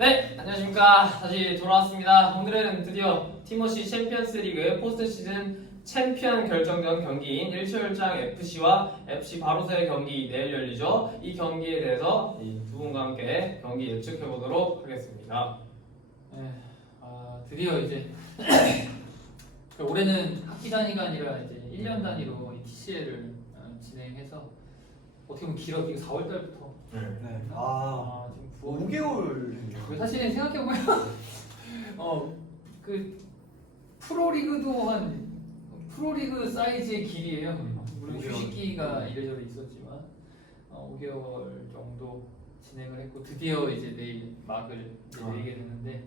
네, 안녕하십니까. 다시 돌아왔습니다. 오늘은 드디어 티모시 챔피언스 리그 포스트 시즌 챔피언 결정전 경기인 일초열장 FC와 FC 바르사의 경기 내일 열리죠. 이 경기에 대해서 이 두 분과 함께 경기 예측해 보도록 하겠습니다. 네, 드디어 이제 올해는 학기 단위가 아니라 이제 1년 단위로 이 TCL을 진행해서 어떻게 보면 길어. 이게 4월 달부터. 네. 지금 5개월 했네요. 사실 생각해보면 그 프로리그 사이즈의 길이에요. 물론 5개월. 휴식기가 이래저래 있었지만 5개월 정도 진행을 했고 드디어 이제 내일 막을 이제 내리게 되는데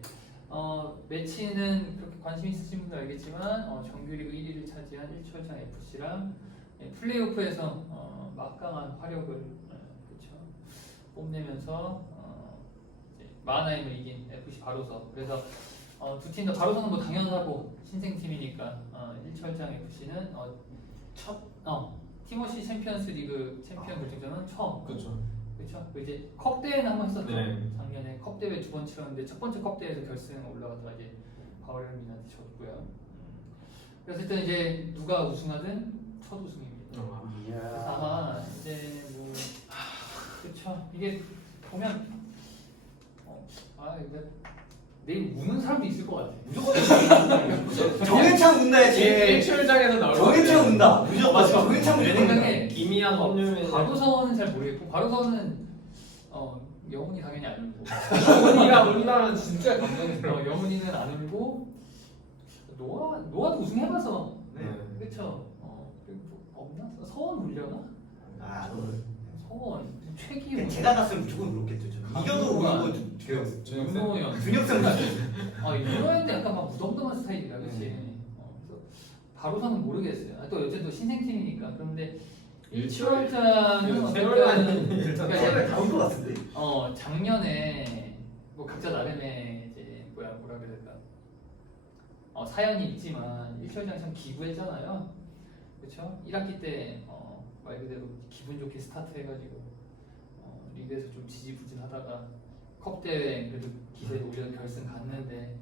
매치는 그렇게 관심 있으신 분들 알겠지만 정규리그 1위를 차지한 일초열장 FC랑 플레이오프에서 막강한 화력을 그렇죠 뽐내면서 이제 마하나임을 이긴 FC 바르사. 그래서 두 팀 다 바르사는 뭐 당연하고 신생팀이니까 일초열장 FC는 티모시 챔피언스 리그 챔피언 결정전은 처음. 그렇죠. 그렇죠. 이제 컵 대회는 한번 했었죠. 네. 작년에 컵 대회 2번 치렀는데 첫 번째 컵 대회에서 결승 올라갔다가 이제 바이에른한테 졌고요. 그래서 일단 이제 누가 우승하든 첫 우승입니다. 그래서 아마 이제 뭐 그렇죠. 이게 보면 이거 내일 우는 사람도 있을 것 같아. 무조건 정해창 운다야지. 일초열장에서 나올 것 정해창 같아요. 운다. 무조건 맞아. 정해창 내 운다. 생각에 김희한 선유민 바르사는 잘 모르겠고 바르사는 영훈이 당연히 안 울고 언니가 운다면 진짜 감동스러워. 영훈이는 안 울고 노아도 우승해봐서 네. 그쵸? 그리고 없나? 서원 울려나? 서원 최기훈 제가 갔으면 무조건 울었겠죠. 이겨도 울고 윤호연 준혁상 났어요. 윤호연도 약간 막 무덤덤한 스타일이라 그치? 그래서 바로서는 모르겠어요. 또 어쨌든 신생팀이니까. 그런데 일초열장은 세월에 다온 것 같은데. 작년에 뭐 각자 나름의 이제 뭐라 그래야 될까 사연이 있지만 일초열장 참 기부했잖아요. 그렇죠? 1학기 때 말 그대로 기분 좋게 스타트해가지고 리그에서 좀 지지부진하다가 컵 대회 그래도 기세에 올려 결승 갔는데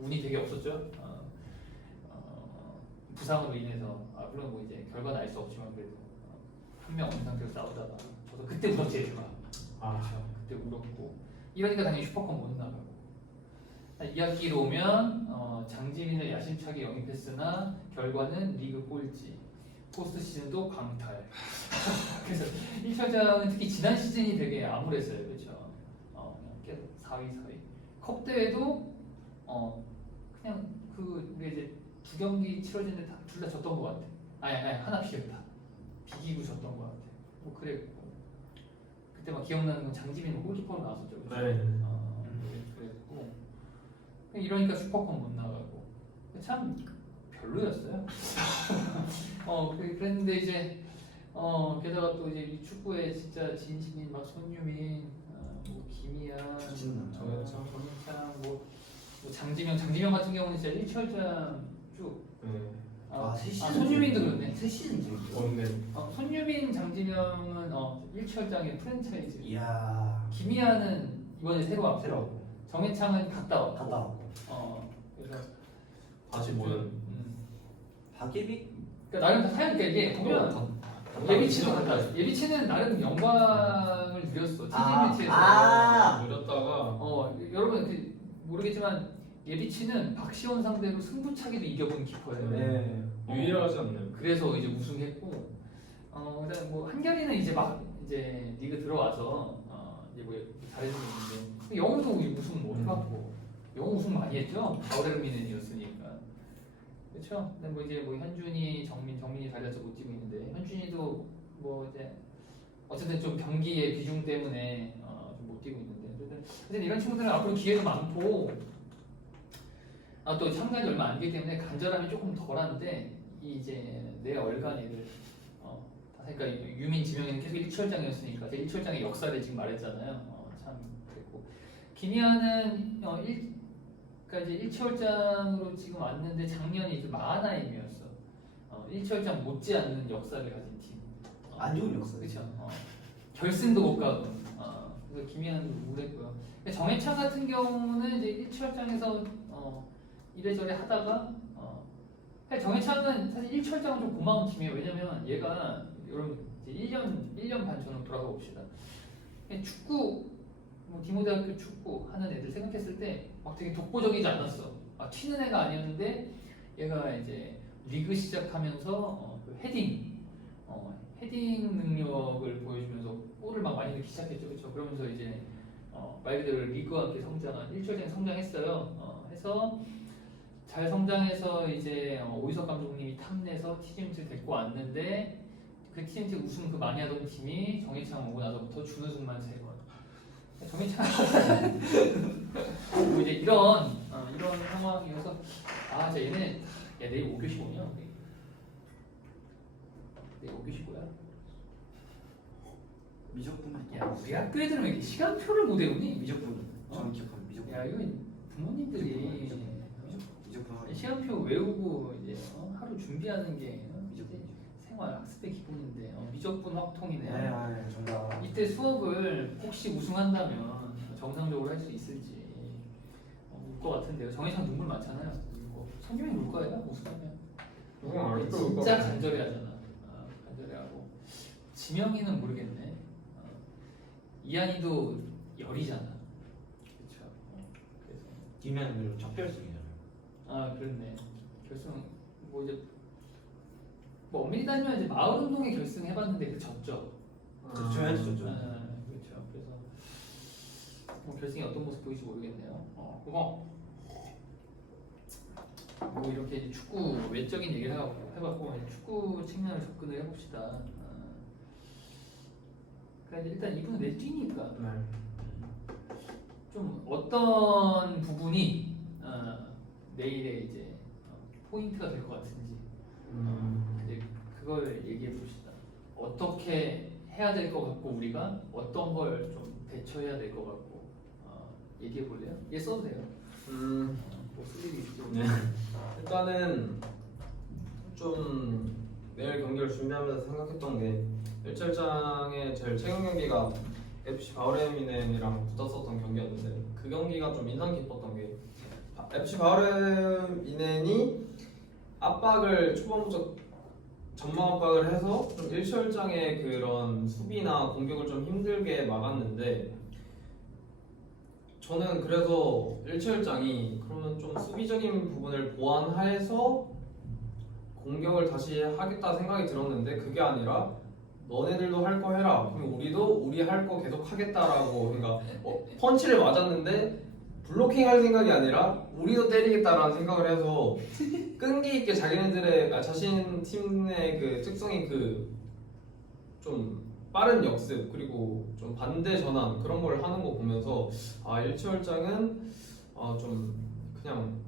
운이 되게 없었죠. 부상으로 인해서 물론 뭐 이제 결과는 알 수 없지만 그래도 한 명 없는 상태로 싸우다가 저도 그때 울었지 제가. 그렇죠. 그때 울었고 이러니까 당연히 슈퍼컵 못 나가고 2학기로 오면 장지민을 야심차게 영입했으나 결과는 리그 꼴찌. 포스트 시즌도 광탈. 그래서 1차장은 특히 지난 시즌이 되게 암울했어요, 그렇죠? 계속 4위. 컵 대회도 그냥 우리 이제 두 경기 치러지는데 둘 다 졌던 것 같아. 아니 하나 비겼다. 비기고 졌던 것 같아. 뭐 그랬고 그때 막 기억나는 건 장지민 골키퍼로 나왔었죠, 그렇죠? 네. 그랬고 이러니까 슈퍼컵 못 나가고 참. 별로였어요. 그랬는데 이제 게다가 또 이제 이 축구에 진짜 진심인 막 손유민, 뭐 김희한, 정현창, 뭐 장지명 같은 경우는 진짜 일철장 쭉. 손유민도 그렇네. 세 시즌 좋네. 손유민, 장지명은 일철장의 프랜차이즈. 이야. 김희한은 이번에 새로 왔고. 정현창은 갔다 왔고. 그래서 다시 모연. 박예비? 그러니까 나름 다 사연이니까 이게 보면 예비치도 갔다. 예비치는 나름 영광을 누렸어. TG 매치에서. 누렸다가 여러분 모르겠지만 예비치는 박시원 상대로 승부차기도 이겨본 키퍼예요. 네. 유일하지 않나요? 그래서 이제 우승했고, 그다음 뭐 한결이는 이제 막 이제 리그 들어와서 이제 뭐 잘해주고 있는데 영우도 우승 못 해봤고 영우 우승 많이 했죠. 바이에른이었으니까. 그렇죠. 근데 뭐 이제 뭐 현준이, 정민이 다리 다쳐 못 뛰고 있는데 현준이도 뭐 이제 어쨌든 좀 경기의 비중 때문에 좀 못 뛰고 있는데 어쨌든 이런 친구들은 앞으로 기회도 많고 또 참가한 지 얼마 안 되기 때문에 간절함이 조금 덜한데 이제 내 얼간 애들 그러니까 유민, 지명이는 계속 일철장이었으니까 제 일철장의 역사를 지금 말했잖아요. 참 그랬고 김희아는 그러니까 이제 일철장으로 지금 왔는데 작년에 이제 마하나임이었어. 일철장 못지않는 역사를 가진 팀. 안 좋은 역사. 그렇죠. 결승도 못 가고 그래서 김희환도 우울했고요. 정해찬 같은 경우는 이제 1철장에서 이래저래 하다가 정해찬은 사실 1철장은 좀 고마운 팀이에요. 왜냐면 얘가 여러분 이제 1년 반 전으로 돌아가 봅시다. 축구 뭐 디모대학교 축구 하는 애들 생각했을 때 막 되게 독보적이지 않았어. 튀는 애가 아니었는데 얘가 이제 리그 시작하면서 그 헤딩 능력을 보여주면서 골을 막 많이 넣기 시작했죠. 그렇죠? 그러면서 이제 말 그대로 리그와 함께 성장한 1철장에 성장했어요. 해서 잘 성장해서 이제 오이석 감독님이 탐내서 티즈임즈 데리고 왔는데 그 티즈임즈 우승 그 많이 하던 팀이 정해창 오고 나서부터 준우승만 3번. 정해창 뭐 이제 이런 상황이어서 진짜 얘네 야 내일 5교시 뭐냐? 내일 5교시 뭐야? 미적분. 야 우리 학교 애들은 왜 이렇게 시간표를 못 외우니? 미적분. 저는 기억합니다. 미적분. 야 이건 부모님들이 미적분 하루. 시간표 외우고 이제 하루 준비하는 게 미적분. 생활 학습의 기본인데 미적분 확통이네. 네, 정답. 이때 수업을 혹시 우승한다면 정상적으로 할 수 있을지 울 것 같은데요. 정해찬 눈물 많잖아요. 성경이 울 거예요 우승하면. 진짜 간절해하잖아. 간절해하고 지명이는 모르겠네. 이한이도 열이잖아. 그렇죠. 그래서 김현우 첫 결승이잖아요. 그렇네. 결승 뭐 이제 뭐 엄밀히 따지면 이제 마을 운동에 결승 해봤는데 졌죠. 그렇죠, 해주셨죠. 그렇죠. 그래서 뭐 결승이 어떤 모습 보일지 모르겠네요. 그거 뭐 이렇게 이제 축구 외적인 얘기를 해봤고 축구 측면을 접근을 해봅시다. 그러니까 일단 이분은 내 뛰니까 네. 좀 어떤 부분이 내일의 이제 포인트가 될 것 같은지 이제 그걸 얘기해 봅시다. 어떻게 해야 될 것 같고 우리가 어떤 걸 좀 대처해야 될 것 같고 얘기해 볼래요? 얘 써도 돼요. 뭐쓸 일이 있죠. 네. 일단은 좀 내일 경기를 준비하면서 생각했던 게 일철장의 제일 최근 경기가 FC 바우레미넨이랑 붙었었던 경기였는데 그 경기가 좀 인상 깊었던 게 FC 바우레미넨이 압박을 초반부터 전방 압박을 해서 좀 일철장의 그런 수비나 공격을 좀 힘들게 막았는데 저는 그래서 일철장이 그러면 좀 수비적인 부분을 보완해서 공격을 다시 하겠다 생각이 들었는데 그게 아니라 너네들도 할 거 해라. 그럼 우리도 우리 할 거 계속 하겠다라고 그러니까 펀치를 맞았는데 블로킹 할 생각이 아니라 우리도 때리겠다라는 생각을 해서 끈기 있게 자기네들의 자신 팀의 그 특성이 그 좀 빠른 역습 그리고 좀 반대 전환 그런 걸 하는 거 보면서 일치월장은 좀 그냥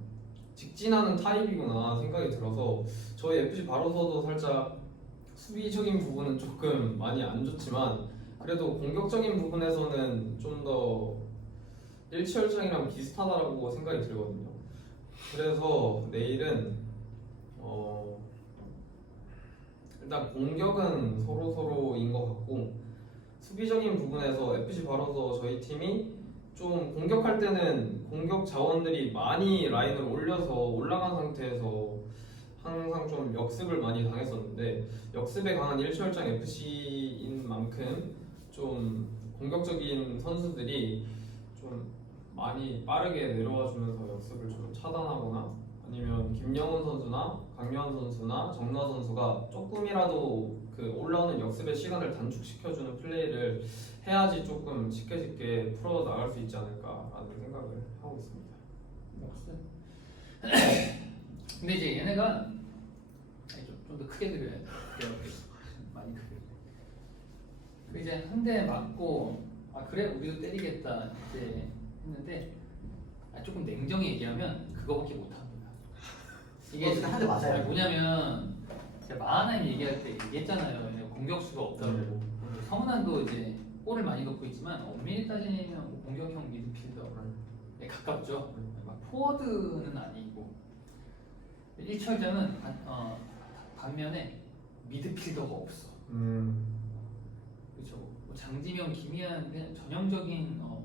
직진하는 타입이구나 생각이 들어서 저희 FC 바로서도 살짝 수비적인 부분은 조금 많이 안 좋지만 그래도 공격적인 부분에서는 좀 더 일치월장이랑 비슷하다라고 생각이 들거든요. 그래서 내일은 일단 공격은 서로인 것 같고 수비적인 부분에서 FC 바로서 저희 팀이 좀 공격할 때는 공격 자원들이 많이 라인을 올려서 올라간 상태에서 항상 좀 역습을 많이 당했었는데 역습에 강한 일철장 FC인 만큼 좀 공격적인 선수들이 좀 많이 빠르게 내려와 주면서 역습을 좀 차단하거나 아니면 김영훈 선수나 강요한 선수나 정나 선수가 조금이라도 그 올라오는 역습의 시간을 단축시켜주는 플레이를 해야지 조금 쉽게 풀어 나갈 수 있지 않을까라는 생각을 하고 있습니다. 근데 이제 얘네가 좀 더 크게 그려야 돼. 많이 크게. 그 이제 한 대 맞고 그래 우리도 때리겠다 이제 했는데 조금 냉정히 얘기하면 그거밖에 못 합니다. 이게 한 대 맞아요. 뭐냐면 제가 마하나임 얘기할 때 얘기했잖아요. 공격수가 없다고. 서문환도 이제 골을 많이 넣고 있지만 엄밀히 따지면 뭐 공격형 미드필더에 가깝죠. 막 포워드는 아니고 일철자는 반면에 미드필더가 없어. 그렇죠. 뭐 장지명, 김희한 그냥 전형적인 그냥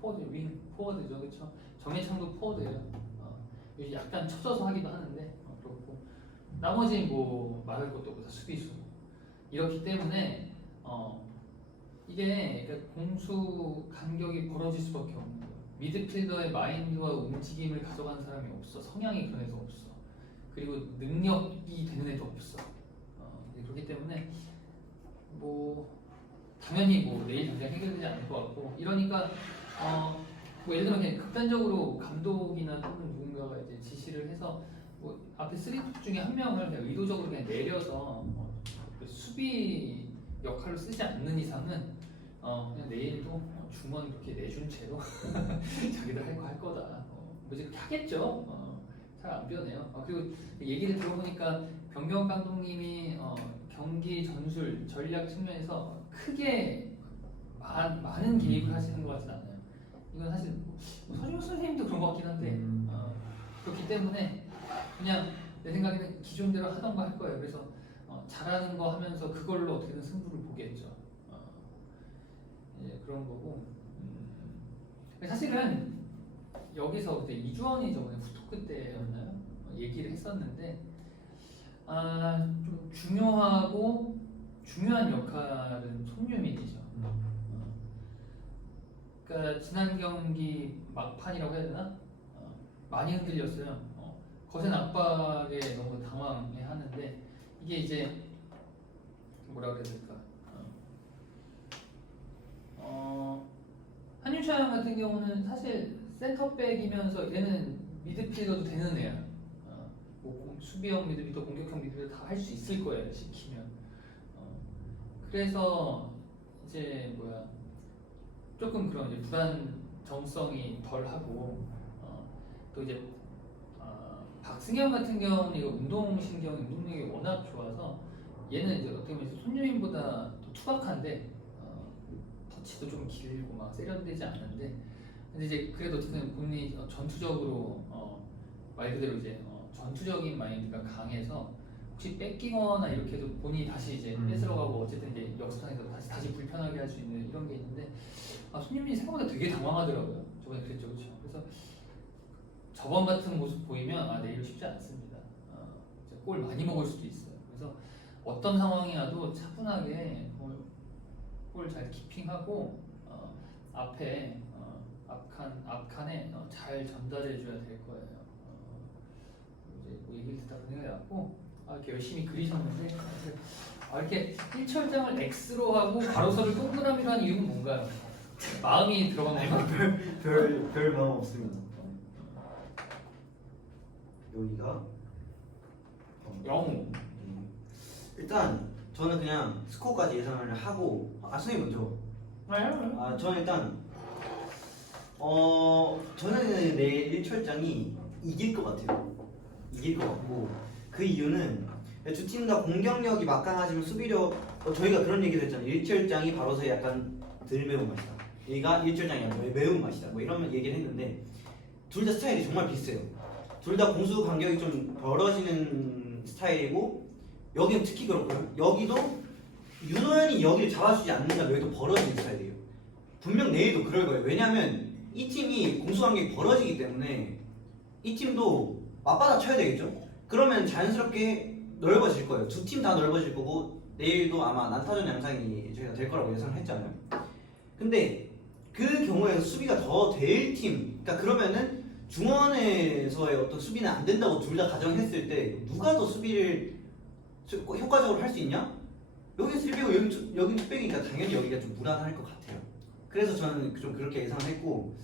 포워드, 윙 포워드죠, 그렇죠? 정해창도 포워드예요. 요즘 약간 쳐져서 하기도 하는데 그렇고 나머지 뭐 말할 것도 없고 다 수비수 이렇기 때문에 이게 그러니까 공수 간격이 벌어질 수밖에 없는 거예요. 미드필더의 마인드와 움직임을 가져가는 사람이 없어. 성향이 그런 애도 없어. 그리고 능력이 되는 애도 없어. 그렇기 때문에 뭐 당연히 뭐 내일 당장 해결되지 않을 것 같고 이러니까 뭐 예를 들면 그냥 극단적으로 감독이나 또는 누군가가 이제 지시를 해서 뭐 앞에 3톱 중에 한 명을 그냥 의도적으로 그냥 내려서 그 수비 역할로 쓰지 않는 이상은 그냥 내일도 중원 그렇게 내준 채로 자기들 할 거 할 거다. 뭐 이제 그렇게 하겠죠. 잘 안 변해요. 그리고 얘기를 들어보니까 변경 감독님이 경기 전술 전략 측면에서 크게 많은 개입을 하시는 것 같진 않아요. 이건 사실 뭐 서준호 선생님도 그런 것 같긴 한데 그렇기 때문에 그냥 내 생각에는 기존대로 하던 거 할 거예요. 그래서 잘하는 거 하면서 그걸로 어떻게든 승부를 보겠죠. 이제 그런 거고. 사실은 여기서 그때 이주원이 저번에 후토크 때였나요? 얘기를 했었는데 좀 중요하고 중요한 역할은 손흥민이죠. 그러니까 지난 경기 막판이라고 해야 되나? 많이 흔들렸어요. 거센 압박에 너무 당황해하는데 이게 이제 뭐라 그래야 될까? 한유찬 같은 경우는 사실 센터백이면서 얘는 미드필더도 되는 애야. 뭐 수비형 미드필더, 공격형 미드필더 다 할 수 있을 거예요, 시키면. 그래서 이제 뭐야 조금 그런 이제 불안정성이 덜하고 또 이제 박승현 같은 경우는 이거 운동신경, 운동력이 워낙 좋아서 얘는 이제 어떻게 보면 손흥민보다 더 투박한데 터치도 좀 길고 막 세련되지 않은데 근데 이제 그래도 어쨌든 본인이 전투적으로 말 그대로 이제 전투적인 마인드가 강해서 혹시 뺏기거나 이렇게 해도 본인이 다시 이제 뺏으러 가고 어쨌든 이제 역습상에서 다시 불편하게 할 수 있는 이런 게 있는데 손흥민이 생각보다 되게 당황하더라고요. 저번에 그랬죠, 그렇죠? 그래서 저번 같은 모습 보이면 내일 쉽지 않습니다. 골 많이 먹을 수도 있어요. 그래서 어떤 상황이 와도 차분하게 골 잘 키핑하고 앞에 앞칸에 잘 전달해줘야 될 거예요. 이제 뭐 얘기를 듣다 보니 생각이 났고 이렇게 열심히 그리셨는데 이렇게 1철장을 X로 하고 가로서를 동그라미로 한 이유는 뭔가요? 마음이 들어간 건가요? 별 마음 없습니다. 여기가 영우. 일단 저는 그냥 스코어까지 예상을 하고 선생님 먼저. 저는 일단 저는 내일 1철장이 이길 것 같아요. 이길 것 같고 그 이유는 두 팀 다 공격력이 막강하지만 수비력 저희가 그런 얘기를 했잖아요. 1철장이 바로서 약간 덜 매운 맛이다. 얘가 1철장이 매운 맛이다. 뭐 이런 얘기를 했는데 둘 다 스타일이 정말 비슷해요. 둘 다 공수 간격이 좀 벌어지는 스타일이고 여기는 특히 그렇고요. 여기도 윤호연이 여기를 잡아주지 않는다면 여기도 벌어지는 스타일이에요. 분명 내일도 그럴 거예요. 왜냐하면 이 팀이 공수 간격이 벌어지기 때문에 이 팀도 맞받아 쳐야 되겠죠. 그러면 자연스럽게 넓어질 거예요. 두 팀 다 넓어질 거고 내일도 아마 난타전 양상이 저희가 될 거라고 예상을 했잖아요. 근데 그 경우에 수비가 더 될 팀, 그러니까 그러면은 중원에서의 어떤 수비는 안 된다고 둘 다 가정했을 때 누가 더 수비를 효과적으로 할 수 있냐? 여기 3백이고 여기 2백이니까 당연히 여기가 좀 무난할 것 같아요. 그래서 저는 좀 그렇게 예상을 했고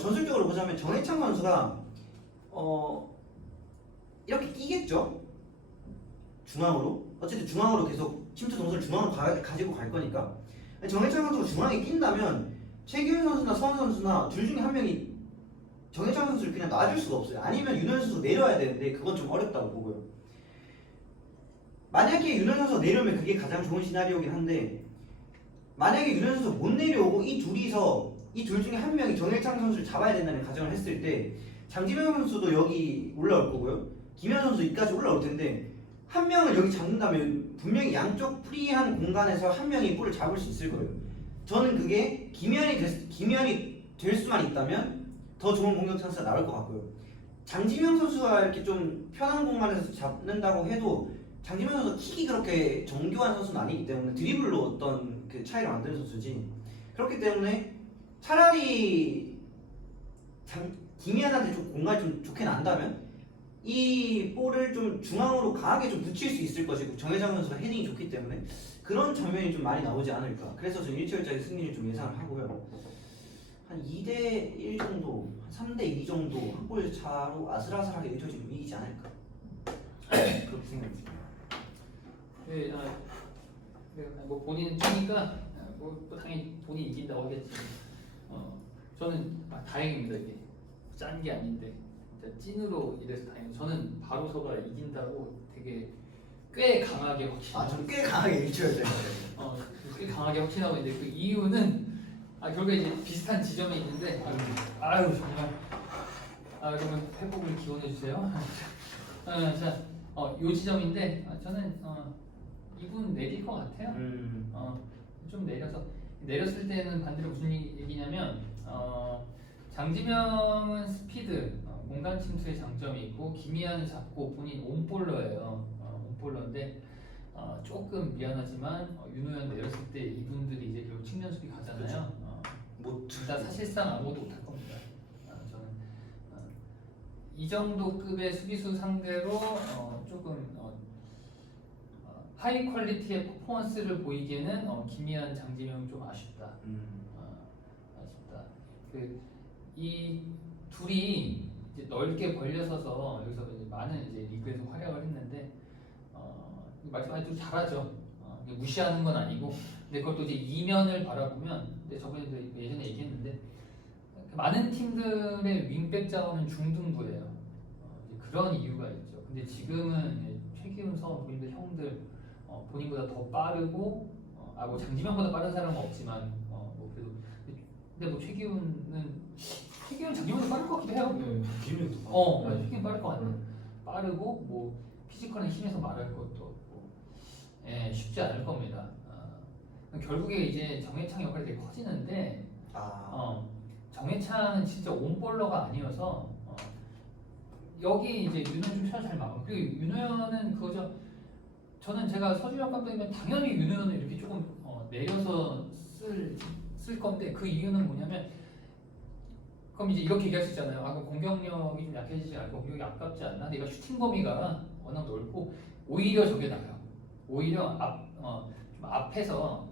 전술적으로 보자면 정해창 선수가 이렇게 뛰겠죠? 중앙으로 어쨌든 중앙으로 계속 침투 동선을 중앙으로 가지고 갈 거니까 정해창 선수가 중앙에 낀다면 최기훈 선수나 서원 선수나 둘 중에 한 명이 정해창 선수를 그냥 놔줄 수가 없어요. 아니면 윤현 선수 내려와야 되는데 그건 좀 어렵다고 보고요. 만약에 윤현 선수가 내려오면 그게 가장 좋은 시나리오긴 한데 만약에 윤현 선수 못 내려오고 이 둘 중에 한 명이 정해창 선수를 잡아야 된다는 가정을 했을 때 장지명 선수도 여기 올라올 거고요. 김현 선수 여기까지 올라올 텐데 한 명을 여기 잡는다면 분명히 양쪽 프리한 공간에서 한 명이 볼을 잡을 수 있을 거예요. 저는 그게 김현이 될 수만 있다면 더 좋은 공격 찬스가 나올 것 같고요. 장지명 선수가 이렇게 좀 편한 공간에서 잡는다고 해도 장지명 선수가 킥이 그렇게 정교한 선수는 아니기 때문에 드리블로 어떤 그 차이를 만드는 선수지. 그렇기 때문에 차라리 김희한한테 좀 공간이 좀 좋게 난다면 이 볼을 좀 중앙으로 강하게 좀 붙일 수 있을 것이고 정혜정 선수가 헤딩이 좋기 때문에 그런 장면이 좀 많이 나오지 않을까. 그래서 저는 1차전의 승리를 좀 예상을 하고요. 한 2대1 정도, 한 3대2 정도 한 골 차로 아슬아슬하게 1차전 좀 이기지 않을까. 그렇게 생각합니다. 네, 뭐 본인은 뛰니까 뭐 당연히 본인이 이긴다고 하겠지. 저는 다행입니다. 이게 짠 게 아닌데 진짜 찐으로 이래서 다행이에요. 저는 바로서가 이긴다고 되게 꽤 강하게 확신하고 저는 꽤 강하게 1차전 꽤 강하게 확신하고 있는데 그 이유는 결국에 이제 비슷한 지점에 있는데 아유 정말 그러면 회복을 기원해 주세요. 자, 요 지점인데 저는 2분 내릴 것 같아요. 좀 내렸을 때는 반대로 무슨 얘기냐면 장지명은 스피드, 공간 침투의 장점이 있고 김희한은 잡고 본인 온볼러예요. 온볼러인데 조금 미안하지만 윤호연 내렸을 때 이분들이 이제 결국 측면 수비 가잖아요. 둘 다 사실상 아무것도 못할 겁니다. 저는 이 정도 급의 수비수 상대로 조금 하이 퀄리티의 퍼포먼스를 보이기에는 김희한, 장지명이 좀 아쉽다. 아쉽다. 이 둘이 이제 넓게 벌려서서 여기서 이제 많은 이제 리그에서 활약을 했는데 말씀하신 대로 잘하죠. 무시하는 건 아니고, 근데 그것도 이제 이면을 바라보면, 근데 저번에도 예전에 얘기했는데 많은 팀들의 윙백 자원은 중등부예요. 그런 이유가 있죠. 근데 지금은 최기훈, 서원 본인들 형들 본인보다 더 빠르고, 뭐 장지명보다 빠른 사람은 없지만 뭐 그래도 근데 뭐 최기훈은 장지명보다 빠를 것 같기도 해요. 네. 맞아. 최기훈 빠를 것 같네. 빠르고 뭐 피지컬은 힘에서 말할 것도 없고, 쉽지 않을 겁니다. 결국에 이제 정해창 역할이 되게 커지는데, 정해창은 진짜 온볼러가 아니어서 여기 이제 윤호연 좀 잘 막아. 그리고 윤호연은 그거죠. 저는 제가 서준혁 감독이면 당연히 윤호연을 이렇게 조금 내려서 쓸 건데, 그 이유는 뭐냐면, 그럼 이제 이렇게 얘기할 수 있잖아요. 그럼 공격력이 좀 약해지지 않고 공격이 아깝지 않나? 내가 슈팅 범위가 워낙 넓고 오히려 저게 나아요. 오히려 좀 앞에서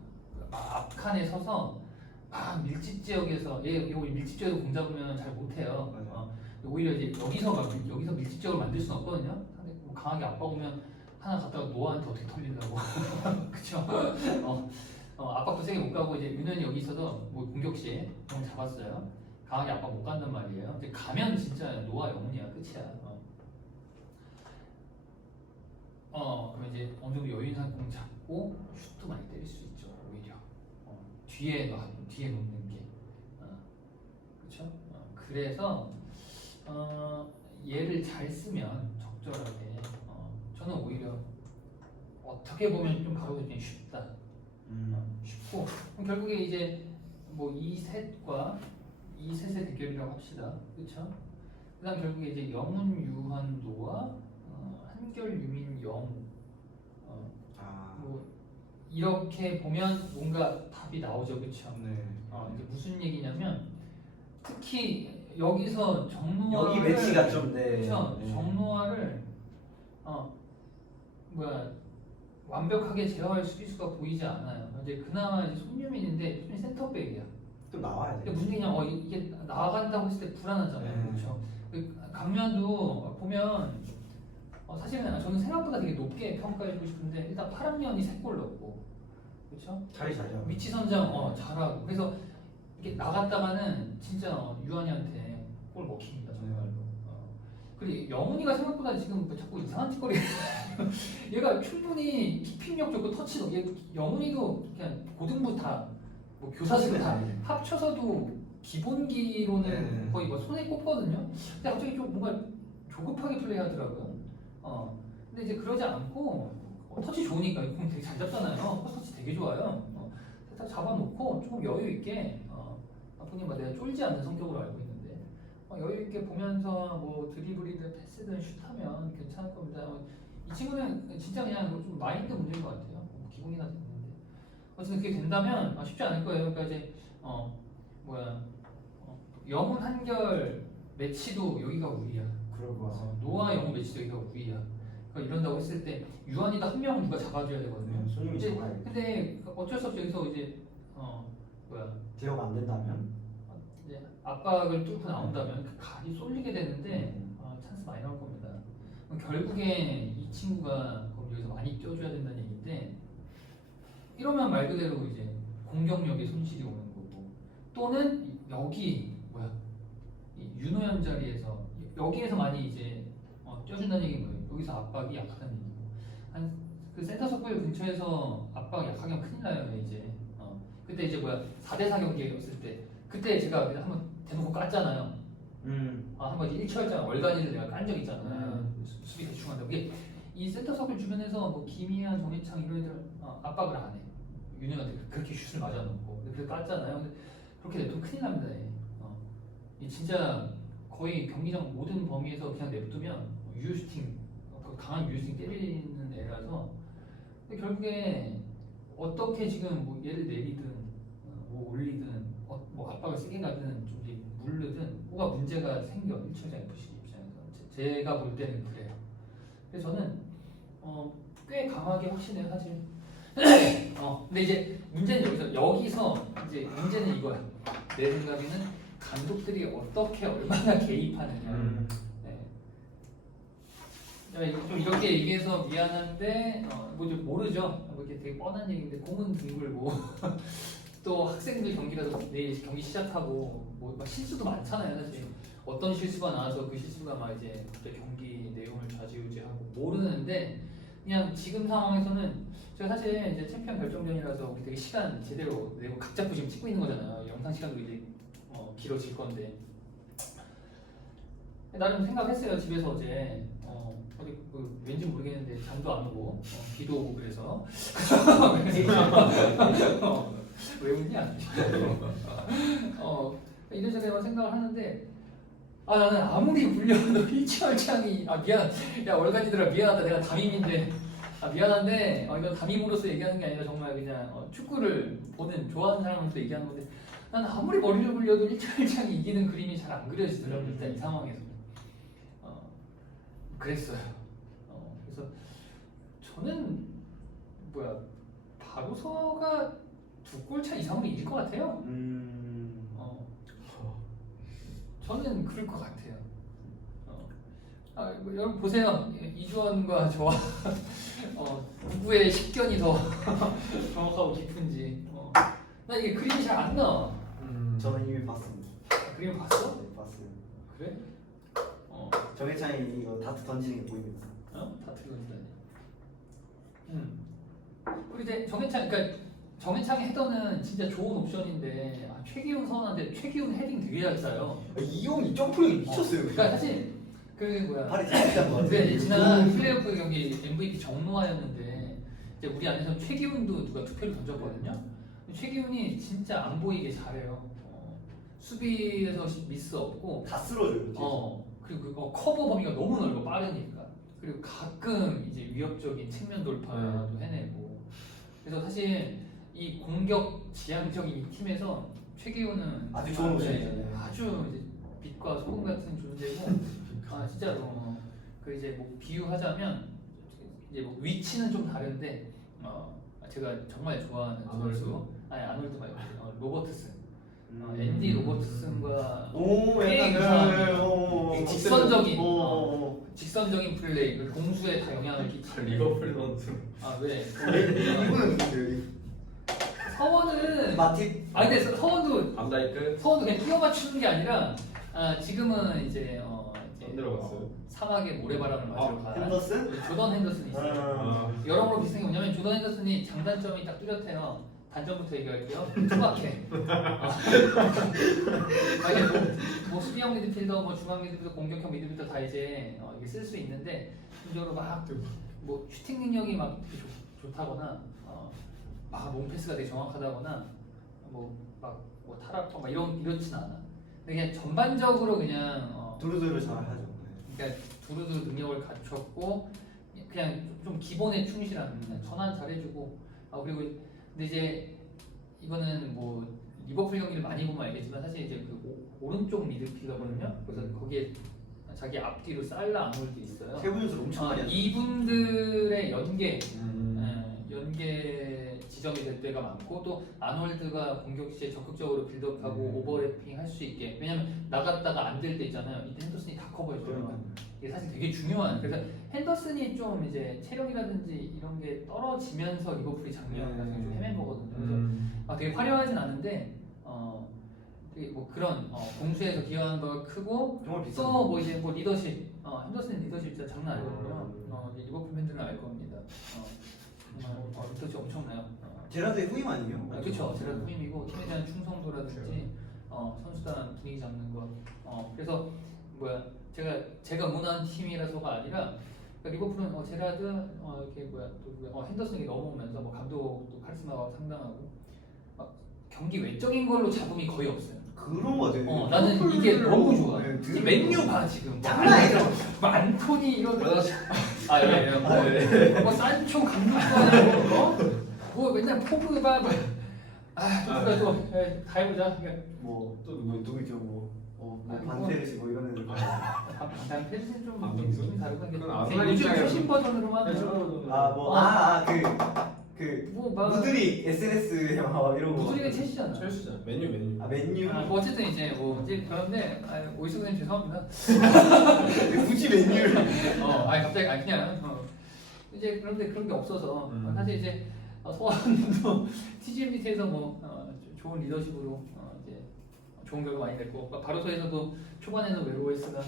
앞칸에 서서 밀집 지역에서 이거 밀집 지역에서 공 잡으면 잘 못해요. 오히려 이제 여기서 밀집 지역을 만들 수는 없거든요. 상대 뭐 강하게 압박 오면 하나 갔다가 노아한테 어떻게 털린다고. 그쵸? 압박도 세게 못 가고 이제 윤현이 여기 있어서 뭐 공격 시에 공 잡았어요. 강하게 압박 못 간단 말이에요. 이제 가면 진짜 노아 영혼이야. 끝이야. 그럼 이제 어느 정도 여유 있는 공 잡고 슛도 많이 때릴 수 있죠. 오히려 뒤에 놓는 게 그렇죠. 그래서 얘를 잘 쓰면 적절하게 저는 오히려 어떻게 보면 좀 바로 그냥 쉽다. 쉽고 그럼 결국에 이제 뭐 이셋의 대결이라고 합시다. 그렇죠. 그다음 결국에 이제 영훈, 유한, 노아, 한결, 유민, 영우 뭐 이렇게 보면 뭔가 답이 나오죠. 그렇죠. 네. 이제 무슨 얘기냐면 특히 여기서 정노아를 여기 매치가 좀 그렇죠. 정노아를 완벽하게 제어할 수비수가 보이지 않아요. 이제 그나마 이제 손흥민인데 손흥민 센터백이야. 또 나와야 돼. 근데 무슨 얘기냐면 이게 나간다고 했을 때 불안하잖아요. 그렇죠. 강면도 보면 사실은 저는 생각보다 되게 높게 평가해주고 싶은데 일단 파란면이 3골 넣고 그렇죠. 자리 잘해요. 위치 선정 잘하고 그래서 이렇게 나갔다가는 진짜 유한이한테 골 먹힙니다 정말로. 그리고 영훈이가 생각보다 지금 자꾸 이상한 짓거리. 얘가 충분히 키핑력 좋고 터치도 영훈이도 그냥 고등부 다 뭐 교사들 다 합쳐서도 기본기로는 거의 뭐 손에 꼽거든요. 근데 갑자기 좀 뭔가 조급하게 플레이하더라고요. 근데 이제 그러지 않고 터치 좋으니까 공 되게 잘 잡잖아요. 포스터치 되게 좋아요. 살짝 잡아놓고 조금 여유 있게 본인 뭐 내가 쫄지 않는 성격으로 알고 있는데 여유 있게 보면서 뭐 드리블이든 패스든 슛하면 괜찮을 겁니다. 이 친구는 진짜 그냥 좀 마인드 문제인 것 같아요. 기본이나 됐는데 어쨌든 그게 된다면 쉽지 않을 거예요. 그러니까 이제 영혼 한결 매치도 여기가 우위야. 그럴 것 같아요. 노아 영혼 매치도 여기가 우위야. 그러니까 이런다고 했을 때 유한이가 한 명은 누가 잡아줘야 되거든요. 손님이 이제 잡아야 돼. 근데 어쩔 수 없이 여기서 이제 대여가 안 된다면 이제 압박을 뚫고 나온다면 그 각이 쏠리게 되는데 찬스 많이 나올 겁니다. 그럼 결국엔 이 친구가 그럼 여기서 많이 뛰어줘야 된다는 얘기인데 이러면 말 그대로 이제 공격력에 손실이 오는 거고 또는 여기 이 윤호연 자리에서 여기에서 많이 이제 뛰어준다는 얘기인 거예요. 여기서 압박이 약하다는 얘기고 그 센터 서클 근처에서 압박이 약하게 하면 큰일 나요. 이제 그때 이제 4대4 경기였을 때 그때 제가 그냥 한번 대놓고 깠잖아요. 한번 이제 1차월장 월간이를 내가 깐 적 있잖아요. 수비 대충 한다고. 이게 이 센터 서클 주변에서 뭐 김희한, 정희창 이런 애들 압박을 안 해. 윤영한테 그렇게 슛을 맞아놓고 그래서 깠잖아요. 근데 그렇게 냅두면 큰일 납니다. 이 진짜 거의 경기장 모든 범위에서 그냥 냅두면 유효슈팅, 강한 유효슈팅 때리는 애라서 근데 결국에 어떻게 지금 뭐 얘를 내리든 뭐 올리든 뭐 압박을 세게 가든 좀 이제 물르든 뭐가 문제가 생겨 1차장 FC 입장에서 제가 볼 때는 그래요. 그래서 저는 꽤 강하게 확신해요 사실. 근데 이제 문제는 여기서 이제 문제는 이거야. 내 생각에는 감독들이 어떻게 얼마나 개입하느냐. 좀 이렇게 얘기해서 미안한데 뭐좀 모르죠. 뭐 이렇게 되게 뻔한 얘기인데 공은 둥글고 또 학생들 경기라도 내일 경기 시작하고 뭐 막 실수도 많잖아요 사실. 어떤 실수가 나와서 그 실수가 막 이제 갑자기 경기 내용을 좌지우지하고 모르는데 그냥 지금 상황에서는 제가 사실 이제 챔피언 결정전이라서 되게 시간 제대로 내고 각 잡고 지금 찍고 있는 거잖아요. 영상 시간도 이제 길어질 건데 나름 생각했어요. 집에서 어제 어디 왠지 모르겠는데 잠도 안 오고 비도 오고 그래서 왜 웃냐? 이래저래 생각을 하는데 나는 아무리 불려도 일치월장이 미안 야 월간이들아 미안하다 내가 담임인데 미안한데 이건 담임으로서 얘기하는 게 아니라 정말 그냥 축구를 보는 좋아하는 사람으로서 얘기하는 건데 난 아무리 머리를 굴려도 일치월장이 이기는 그림이 잘 안 그려지더라고요. 일단 이 상황에서 그랬어요. 그래서 저는 바로서가 2골 차 이상으로 이길 것 같아요. 저는 그럴 것 같아요. 여러분 보세요. 이주원과 저와 누구의 식견이 더 정확하고 깊은지. 나 이게 그림이 잘 안 나와. 저는 이미 봤습니다. 그림 봤어? 네, 봤어요. 그래? 정해찬이 이거 다트 던지는 게 보입니다. 다트 던지다니. 그리고 이제 정해창의 헤더는 진짜 좋은 옵션인데 최기훈 선수한테 최기훈 헤딩 되게 잘 쏴요. 이 형이 점프력이 미쳤어요. 그러니까 사실 팔이 진짜 것 같아요. 지난 플레이오프 경기 MVP 정노아였는데 이제 우리 안에서 최기훈도 누가 투표를 던졌거든요. 최기훈이 진짜 안 보이게 잘해요. 수비에서 미스 없고 다 쓸어줘요. 그리고 커버 범위가 너무 넓어 빠르니까. 그리고 가끔 이제 위협적인 측면 돌파도 해내고. 그래서 사실 이 공격 지향적인 이 팀에서 최기훈은 아주 좋은 옵션이잖아요. 아주 이제 빛과 소금 같은 존재고. 진짜로. 그 이제 뭐 비유하자면 이제 뭐 위치는 좀 다른데 제가 정말 좋아하는 선수 아놀드 말고 로버트슨. 앤디 로버트슨과 약간 직선적인 플레이, 그 공수에 다 영향을 끼치는 리버풀 선수. 왜? 이분은 누구예요? 서원은 마팁. 근데 서원도 반다이크 그냥 끼워 맞추는 게 아니라 지금은 이제 안 들어갔어요. 사막의 모래바람을 맞으러 간 핸더슨? 조던 핸더슨이 있어요. 여러모로 비슷한 게 뭐냐면 조던 핸더슨이 장단점이 딱 뚜렷해요. 단점부터 얘기할게요. 투박해. 뭐 수비형 미드필더, 뭐 중앙 미드필더, 공격형 미드필더 다 이제 이게 쓸 수 있는데 기본적으로 막 뭐 슈팅 능력이 막 되게 좋다거나 막 롱패스가 되게 정확하다거나 뭐 타락과 막 이렇진 않아. 근데 그냥 전반적으로 그냥 두루두루 잘 하죠. 그러니까 두루두루 능력을 갖췄고 그냥 좀 기본에 충실한 그냥 전환 잘해주고 그리고 근데 이제 이거는 뭐 리버풀 경기를 많이 보면 알겠지만 사실 이제 그 오른쪽 미드필더거든요. 그래서 거기에 자기 앞뒤로 살라 아놀드 있어요. 세 분이서 엄청 많이 하죠. 이분들의 연계 지점이 될 때가 많고 또 아놀드가 공격 시에 적극적으로 빌드업하고 오버래핑 할 수 있게 왜냐면 나갔다가 안 될 때 있잖아요. 이때 핸더슨이 다 커버해줘요. 이게 사실 되게 중요한 그래서 핸더슨이 좀 이제 체력이라든지 이런 게 떨어지면서 리버풀이 작년 같은 좀 헤맨 거거든요. 그래서 되게 화려하진 않은데 되게 뭐 그런 공수에서 기여하는 바가 크고 정말 비싼. 또 뭐 이제 뭐 리더십 핸더슨 리더십 진짜 장난 아니거든요. 이제 리버풀 팬들은 알 겁니다. 정말 리더십 엄청나요. 제라드의 후임 아니에요? 그렇죠. 제라드 후임이고 팀에 대한 충성도라든지 선수단 분위기 잡는 것. 그래서 제가 응원하는 팀이라서가 아니라 그러니까 리버풀은 제라드 이렇게 또 핸더슨이 넘어오면서 뭐 감독도 카리스마가 상당하고 경기 외적인 걸로 잡음이 거의 없어요. 그런 거 같아요. 나는 이게 너무 좋아. 네, 맨유 봐 지금. 장난 아니죠. 뭐 안토니 이런. 네. 뭐 산초 감독과 뭐 맨날 포그바 포그가 또다 해보자. 뭐또 누구 있죠? 뭐 아니, 반테르시 뭐 이런 애들. 난 펜스는 좀 방금수? 느낌이 다르긴 그건 한데 아스날 요즘 입장에서- 최신 버전으로만 그 무드리 SNS에 막 이런 거. 무드리가 첼시잖아. 철수잖아. 메뉴. 맨유. 뭐 어쨌든 이제 그런데 오이스 선생님 죄송합니다. 굳이 맨유를. 갑자기 그냥 이제 그런데 그런 게 없어서 사실 이제 소환도 TGM 밑에서 좋은 리더십으로 이제 좋은 결과 많이 냈고 바로서에서도 초반에는 외로워했으나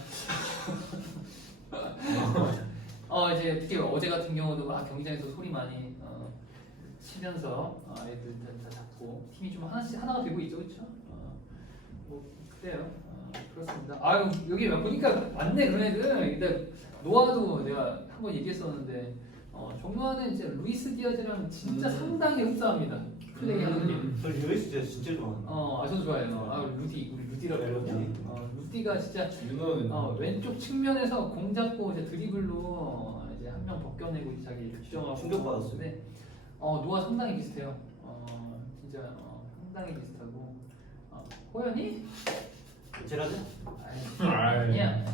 이제 특히 어제 같은 경우도 막 경기장에서 소리 많이 치면서 애들 다 잡고 팀이 좀 하나가 되고 있죠, 그렇죠? 뭐 그래요. 그렇습니다. 아유 여기 보니까 많네 그런 애들. 일단 노아도 내가 한번 얘기했었는데 정노아는 이제 루이스 디아즈랑 진짜 상당히 흡사합니다. 플레이하는 게. 저 루이스 진짜 좋아하는. 저도 좋아해요. 우리 루디라고 그러거든요. 루디가 진짜 윤호는 왼쪽 측면에서 공 잡고 이제 드리블로 이제 한 명 벗겨내고 자기 주정하고 충격받았어요. 노아 상당히 비슷해요. 진짜 상당히 비슷하고 호연이? 제라드? 아니야.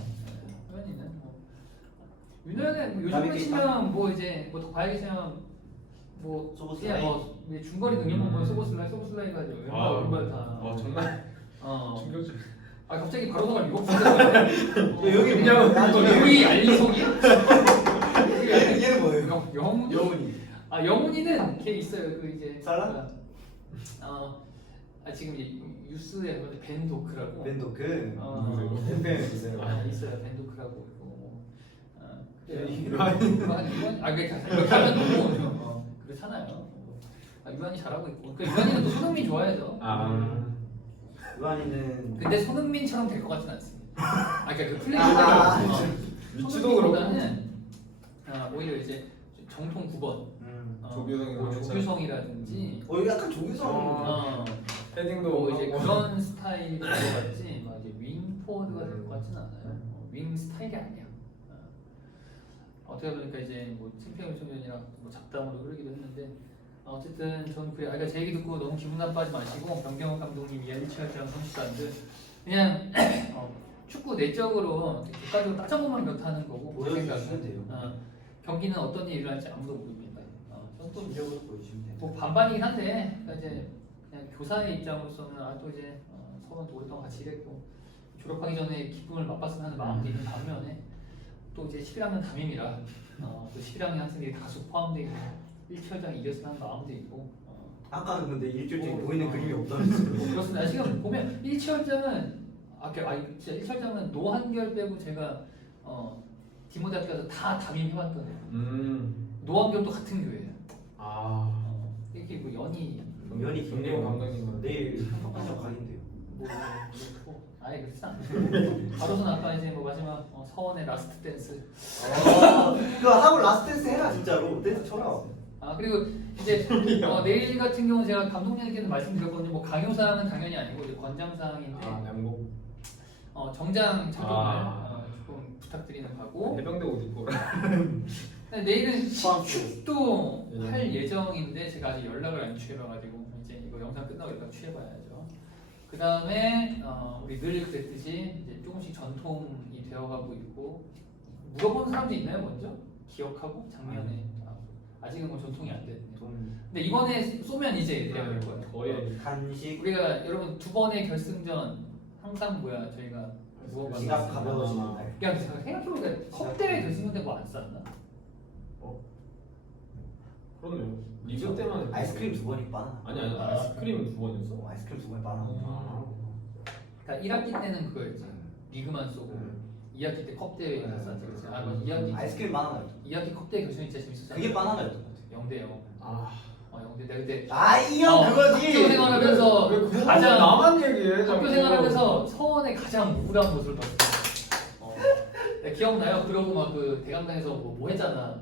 호연이는 윤호연은 요즘으로 치면 더 봐야겠으면 소보슬라이? 그냥 중거리 능력만 보면 소보슬라이가 왼발 다. 정말 어. 충격적. 갑자기 바로서가 리버풀 여기 그냥 여기 알리송이야? 얘는 뭐예요? 영훈이? 영훈이. 영훈이는 걔 있어요. 그 이제 살라? 지금 이제 유스에 보면 벤 도크라고. 벤도크. 누구세요? 팬 있어요. 있어요. 벤 도크라고 있고. 그래요. 유한. 이렇게 하면 너무 그렇잖아요. 유한이 잘하고 있고. 유한이는 또 손흥민 좋아해서. 유한이는 근데 손흥민처럼 될 것 같지는 않습니다. 그러니까 그 플레이 위치도 그렇고. 오히려 이제 정통 9번 조규성이라든지 여기 약간 조규성. 헤딩도 이제 하고. 그런 스타일이 될 것 같지 막 이제 윙 포워드가 될 것 같지는 않아요. 윙 스타일이 아니야. 어떻게 보니까 이제 챔피언 청년이랑 잡담으로 흐르기도 했는데 어쨌든 저는 그래. 제 얘기 듣고 너무 기분 나빠하지 마시고 변경호 감독님 이해치하지않은 선수단들 그냥 축구 내적으로 객관적으로 따져보면 그렇다는 거고 제 보여주시면 생각은. 돼요. 경기는 어떤 일이 일어날지 아무도 모릅니다. 또 기적으로 보여주시면 돼요. 뭐 반반이긴 한데 그러니까 이제 그냥 교사의 입장으로서는 또 이제 서로 오랫동안 같이 일했고 졸업하기 전에 기쁨을 맛봤으면 하는 마음도 있는 반면에 또 이제 11학년 담임이라 또 11학년 학생들이 다수 포함되어 있고 1철장 이겼으면 하는 마음도 있고 아까는 근데 일주일째 보이는 그림이 없다면서요. 그렇습니다. 지금 보면 1철장은 진짜 1철장은 노한결 빼고 제가 디모대학교 가서 다 담임해봤던 애예요. 노한결도 같은 교회예요. 이렇게 연이 연이 김대호 김대호 감독님은 내일 한번 각인데요. 그렇고 아예 그렇지 않아요. 바로선 아까 이제 뭐 마지막 서원의 라스트 댄스. 그거 하고 라스트 댄스 해라 진짜로. 댄스 쳐라. 아 그리고 이제 내일 같은 경우는 제가 감독님께서 말씀드렸거든요. 뭐 강요사항은 당연히 아니고 이제 권장사항인데 양복. 정장 착용을 조금 부탁드리는 바고. 해병대 옷 입고. 근데 내일은 식축도 예. 할 예정인데 제가 아직 연락을 안 취해봐가지고 이제 이거 영상 끝나고 일단 취해봐야죠. 그 다음에 우리 늘 그랬듯이 이제 조금씩 전통이 되어가고 있고 물어보는 사람도 있나요 먼저? 기억하고 작년에 아직은 뭐 전통이 안 됐네요. 근데 이번에 쏘면 이제 돼야 될 거예요. 거의 간식. 우리가 여러분 두 번의 결승전 항상 뭐야 저희가 무엇 지갑 가벼워지는 날. 야 생각해보니까 컵대회 결승전 때 뭐 안 쌌나? 그렇네요. 리그 때만 아이스크림 2번이 바나나. 아니 아이스크림은 2번이었어. 아이스크림 2번이 바나나. 그러니까 1학기 때는 그거였지. 리그만 쏘고 2학기 때 컵대회 쌌지 그치? 아 맞아 2학기 아이스크림 바나나였어. 2학기 컵대회 결승이 진짜 재밌었잖아. 그게 바나나였던 것 같아. 0대 0. 아. 0대 내가 그때 아이형 그거지. 학교 생활하면서 왜 그거 가장 나만 얘기해? 학교 생활하면서 서원의 가장 우울한 모습을 봤어. 내가 기억나요? 그러고 막 그 대강당에서 뭐 했잖아.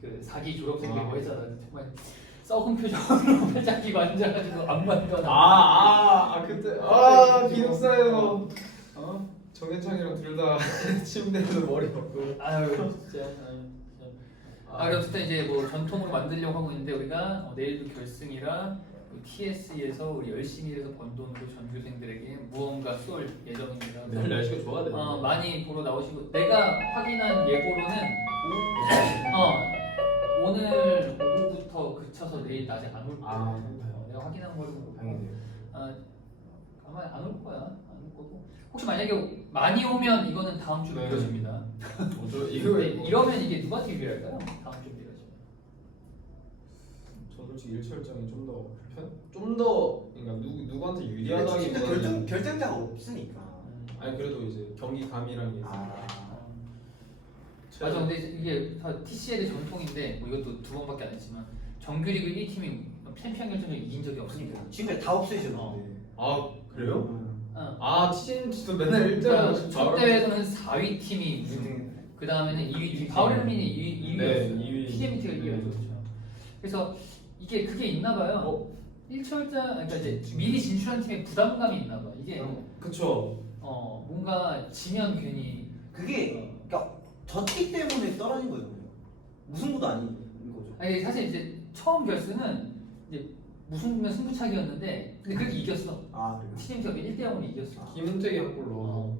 그 사기 졸업생들 뭐 했잖아. 정말 썩은 표정으로 팔짱 끼고 앉아가지고 안만 떠나. 그때 기숙사에서 정현창이랑 둘 다 침대에서 머리 박고. 아유 진짜. 그리고 어쨌든 이제 뭐 전통으로 만들려고 하고 있는데 우리가 내일도 결승이라 TSE에서 우리 열심히 일해서 번 돈으로 전교생들에게 무언가 쏠 예정입니다. 내일 날씨가 좋아야 돼. 많이 보러 나오시고 내가 확인한 예보로는 오늘 오후부터 그쳐서 내일 낮에 안 올 거야. 내가 확인한 걸로 다행이네요. 아마 안 올 거야. 안 올 거고 혹시 만약에 많이 오면 이거는 다음 주로 네. 미뤄집니다. 이거 이러면 이게 누구한테 유리할까요? 다음 주 미뤄지면. 저 솔직히 일철장이 좀 더 그러니까 누구한테 유리하다기보다는 결정자가 없으니까. 아니 그래도 이제 경기 감이랑 이게 맞아. 근데 이게 TCL의 전통인데 뭐 이것도 두 번밖에 안 했지만 정규리그 1팀이 챔피언 결정전 이긴 적이 없으니까. 지금까지 다 없어지셨는데. 그래요? 응. 티진도 맨날 1등 첫 대회에서는 4위 팀이 우승. 그 다음에는 2위 팀. 바울레민이 2위였어요. 네, 2위. TMT가 2위였죠. 그래서 그게 있나 봐요. 1철자 그러니까 이제 미리 진출한 팀에 부담감이 있나 봐. 이게 그쵸. 뭔가 지면 괜히 그게 그러니까 졌기 때문에 떨어진 거죠. 무승부도 아닌 거죠. 아니 사실 이제 처음 결승은 이제 무승부면 승부차기였는데 근데 그렇게 이겼어. 그래요? TMT가 1대0으로 이겼어. 김은택이 한 골로.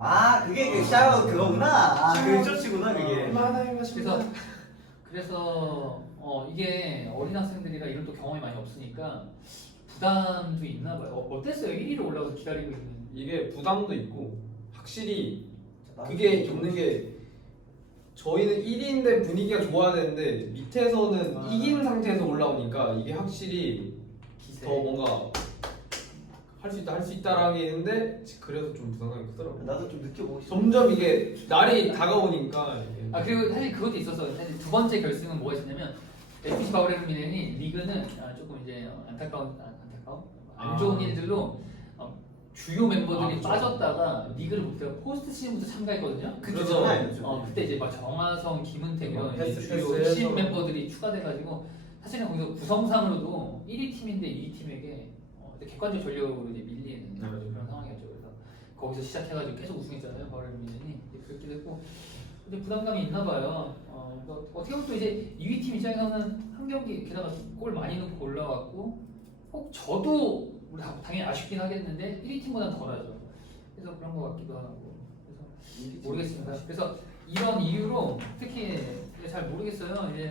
그게 그 샤워 그거구나. 그 쇼츠구나 그게. 그래서 이게 어린 학생들이라 이런 또 경험이 많이 없으니까 부담도 있나 봐요. 어땠어요? 1위로 올라가서 기다리고 있는. 이게 부담도 있고 확실히 그게 있는 게 저희는 1위인데 분위기가 좋아야 되는데 밑에서는 이긴 상태에서 올라오니까 이게 확실히 기세. 더 뭔가 할 수 있다라는 게 있는데 그래서 좀 부담감이 크더라고요. 나도 좀 느껴보고 싶어. 점점 이게 날이 다가오니까 이게 그리고 사실 그것도 있었어. 사실 두 번째 결승은 뭐가 있었냐면 FC 바우레르민이 리그는 조금 이제 안타까운 안 좋은 일들로 주요 멤버들이 그쵸. 빠졌다가 리그를 못해서 포스트 시즌부터 참가했거든요. 그때 그래서- 장난 아니었죠. 그때 이제 막 정하성, 김은택 이런 이제 패스, 주요 패스해서. 신 멤버들이 추가돼가지고 사실은 거기서 구성상으로도 1위 팀인데 2위 팀에게 객관적 전력으로 이제 밀리는 네, 맞아요. 그런 상황이었죠. 그래서 거기서 시작해가지고 계속 우승했잖아요. 바우레르민이 그렇게 됐고 근데 부담감이 있나 봐요. 어떻게 보면 또 이제 2위 팀 입장에서는 한 경기 게다가 골 많이 넣고 올라왔고 꼭 저도 우리 당연히 아쉽긴 하겠는데 1위 팀보다는 덜하죠. 그래서 그런 것 같기도 하고 그래서 모르겠습니다. 그래서 이런 이유로 특히 잘 모르겠어요. 이제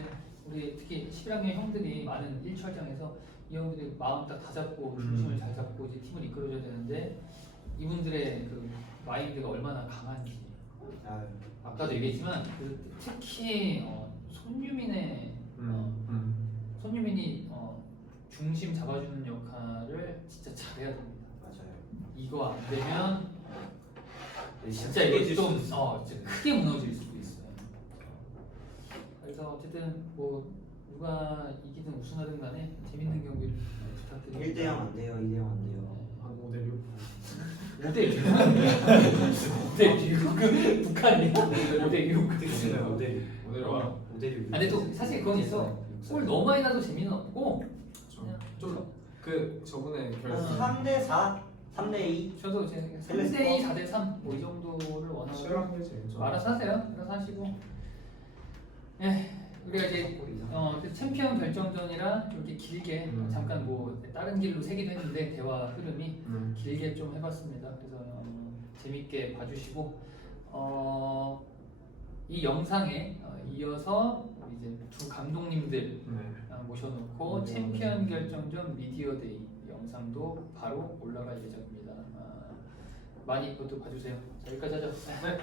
우리 특히 11학년 형들이 많은 1철장에서 이 형들이 마음 딱 다잡고 중심을 잘 잡고 이제 팀을 이끌어줘야 되는데 이분들의 그 마인드가 얼마나 강한지 아까도 얘기했지만 특히 손유민의 손유민이 중심 잡아주는 역할을 진짜 잘해야 됩니다. 맞아요. 이거 안 되면 진짜 크게 이게 질 좀 수도 있어요. 진짜 크게 무너질 수도 있어요. 그래서 어쨌든 뭐 누가 이기든 우승하든 간에 재밌는 경기를 부탁드립니다. 1대0 안 돼요. 2대0 안 돼요. 한 5대6. 5대 6? 5대 6? 북한이야? 5대 6? 5대로 와. 5대6. 근데 또 사실 그건 있어. 골 너무 많이 나도 재미는 없고 좀그 저번에 결승 3대4, 3대2. 저도 제 3대2, 4대3 뭐 이 정도를 원하고 실한 게 제일 좋아. 알아서 하세요. 알아서 하시고. 예, 우리가 이제 그 챔피언 결정전이라 이렇게 길게 잠깐 뭐 다른 길로 새기도 했는데 대화 흐름이 길게 좀 해봤습니다. 그래서 재밌게 봐주시고 이 영상에 이어서 이제 두 감독님들 모셔놓고 챔피언 결정전 미디어데이 영상도 바로 올라갈 예정입니다. 많이 그것도 봐주세요. 자, 여기까지 하죠. 네.